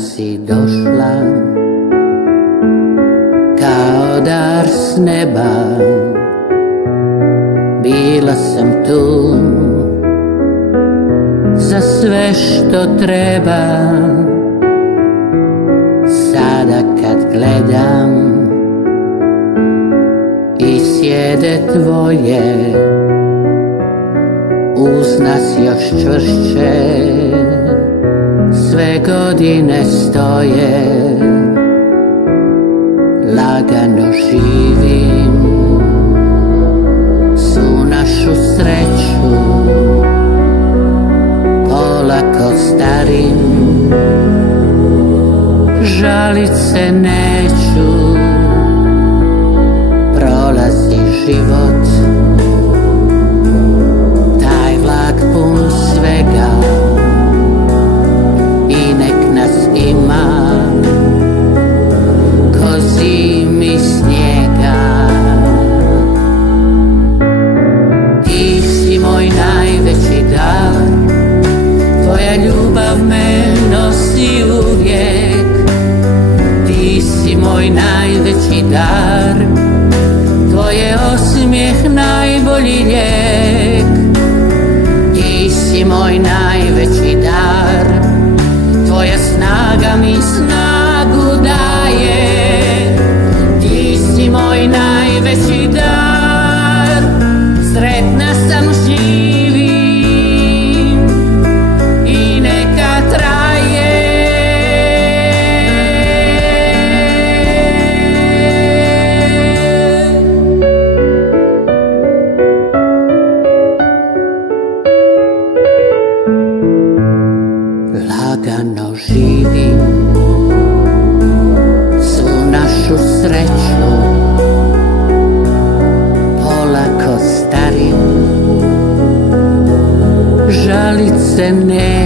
si došla kao dar s neba. Bila sam tu za sve što treba. Sada kad gledam i sjede tvoje, uz nas još čvršće sve godine stoje. Lagano živim svu našu sreću, polako starim, žalit se neću. Prolazi život, taj vlak pun svega, i nek nas ima ko zimi snijega. Ti si moj najveći dar, tvoja ljubav me nosi uvijek. Ti si moj najveći dar, tvoj je osmijeh najbolji lijek. Ti si moj najveći dar, tvoja snaga mi snagu daje. Ti si moj najveći dar, sretna sam živim i neka traje. Lagano živim svu našu sreću, polako starim, žalit se ne